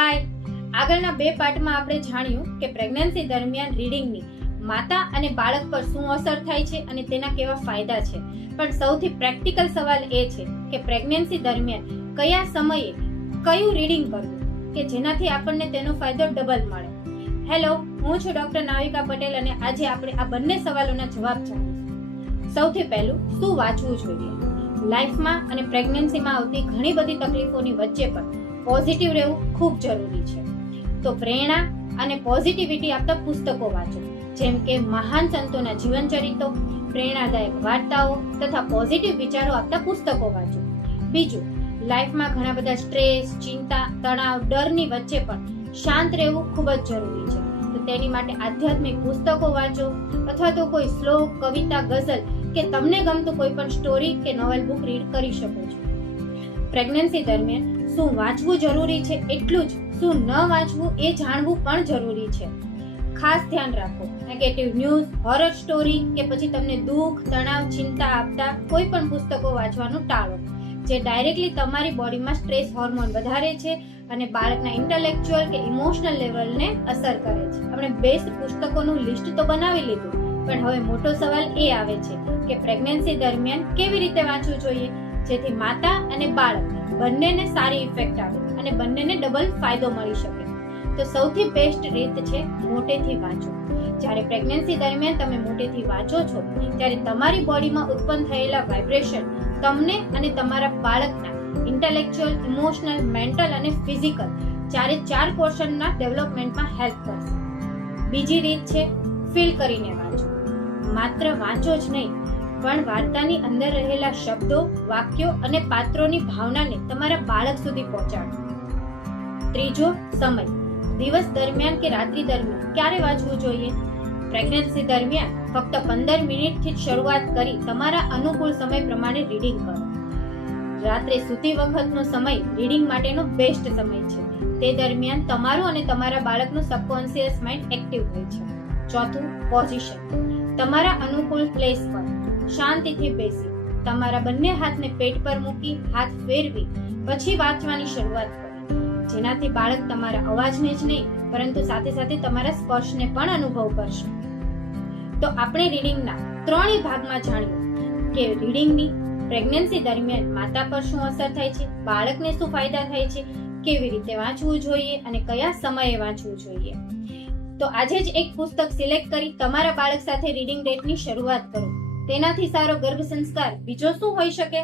હાય આગળના બે પાર્ટમાં આપણે જાણ્યું કે પ્રેગ્નન્સી દરમિયાન રીડિંગની માતા અને બાળક પર શું અસર થાય છે અને તેના કેવા ફાયદા છે. પણ સૌથી પ્રેક્ટિકલ સવાલ એ છે કે પ્રેગ્નન્સી દરમિયાન કયા સમયે કયું રીડિંગ કરવું, કે જેનાથી આપણને તેનો ફાયદો ડબલ મળે. હેલો હું છું ડોક્ટર નાવિકા પટેલ અને આજે આપણે આ બંને સવાલોના જવાબ જાણીશું સૌથી પહેલું, શું વાંચવું જોઈએ? લાઈફમાં અને પ્રેગ્નન્સીમાં આવતી ઘણી બધી તકલીફોની વચ્ચે પણ પોઝિટિવ રહેવું ખૂબ જરૂરી છે. તો પ્રેરણા અને પોઝિટિવિટી આપતા પુસ્તકો વાંચો. જેમ કે મહાન સંતોના જીવનચરિતો પ્રેરણાદાયક વાર્તાઓ તથા પોઝિટિવ વિચારો આપતા પુસ્તકો વાંચો. બીજું, લાઈફમાં ઘણા બધા સ્ટ્રેસ, ચિંતા, તણાવ, ડરની વચ્ચે પણ શાંત રહેવું ખૂબ જ જરૂરી છે. તો તેની માટે આધ્યાત્મિક પુસ્તકો વાંચો અથવા તો કોઈ શ્લોક, કવિતા, ગઝલ કે તમને ગમતું કોઈ પણ સ્ટોરી કે નોવેલ બુક રીડ કરી શકો છો. પ્રેગ્નન્સી દરમિયાન શું વાંચવું જરૂરી છે એટલું જ, શું ન વાંચવું એ જાણવું પણ જરૂરી છે. ખાસ ધ્યાન રાખો નેગેટિવ ન્યૂઝ હોરર સ્ટોરી કે પછી તમને દુઃખ, તણાવ, ચિંતા આપતા કોઈ પણ પુસ્તકો વાંચવાનું ટાળો, જે ડાયરેક્ટલી તમારી બોડીમાં સ્ટ્રેસ હોર્મોન વધારે છે અને બાળકના ઇન્ટેલેક્ચ્યુઅલ કે ઇમોશનલ લેવલને અસર કરે છે. આપણે બેસ્ટ પુસ્તકોનું લિસ્ટ તો બનાવી લીધું, પણ હવે મોટો સવાલ એ આવે છે કે પ્રેગ્નન્સી દરમિયાન કેવી રીતે વાંચવું જોઈએ? જેથી માતા અને બાળક બંનેને સારી ઇફેક્ટ આવે અને બંનેને ડબલ ફાયદો મળી શકે. તો સૌથી બેસ્ટ રીત છે મોટેથી વાંચો જ્યારે પ્રેગ્નન્સી દરમિયાન તમે મોટેથી વાંચો છો, ત્યારે તમારી બોડીમાં ઉત્પન્ન થયેલા વાઇબ્રેશન તમને અને તમારા બાળકના ઇન્ટેલેક્ચ્યુઅલ ઇમોશનલ મેન્ટલ અને ફિઝિકલ ચારે ચાર પોર્શનના ડેવલપમેન્ટમાં હેલ્પ કરશે. બીજી રીત છે ફીલ કરીને વાંચો માત્ર વાંચો જ નહીં પણ વાર્તાની અંદર રહેલા શબ્દો, વાક્યો અને પાત્રોની ભાવનાને તમારા બાળક સુધી પહોંચાડો. ત્રીજો સમય. દિવસ દરમિયાન કે રાત્રિ દરમિયાન? ક્યારે વાંચવું જોઈએ? પ્રેગ્નન્સી દરમિયાન ફક્ત પંદર મિનિટથી જ શરૂઆત કરી તમારા અનુકૂળ સમય પ્રમાણે રીડિંગ કરો. રાત્રે સૂતી વખતનો સમય રીડિંગ માટેનો બેસ્ટ સમય છે. તે દરમિયાન તમારું અને તમારા બાળકનું સબકોન્શિયસ માઇન્ડ એક્ટિવ હોય છે. ચોથું પોઝિશન તમારા અનુકૂળ પ્લેસ પર. શાંતિથી બેસી. તમારા બંને હાથને પેટ પર મૂકી હાથ ફેરવી પછી વાંચવાની શરૂઆત કરી. જેનાથી બાળક તમારા અવાજને જ નહીં, પરંતુ સાથે સાથે તમારા સ્પર્શને પણ અનુભવ કરશે. તો આપણે રીડિંગના ત્રણેય ભાગમાં જાણ્યું કે રીડિંગની પ્રેગ્નન્સી દરમિયાન માતા પર શું અસર થાય છે, બાળકને શું ફાયદા થાય છે, કેવી રીતે વાંચવું જોઈએ અને કયા સમયે વાંચવું જોઈએ. તો આજે જ એક પુસ્તક સિલેક્ટ કરી તમારા બાળક સાથે રીડિંગ ડેટની શરૂઆત કરો. તેનાથી સારો ગર્ભ સંસ્કાર બીજો શું હોઈ શકે?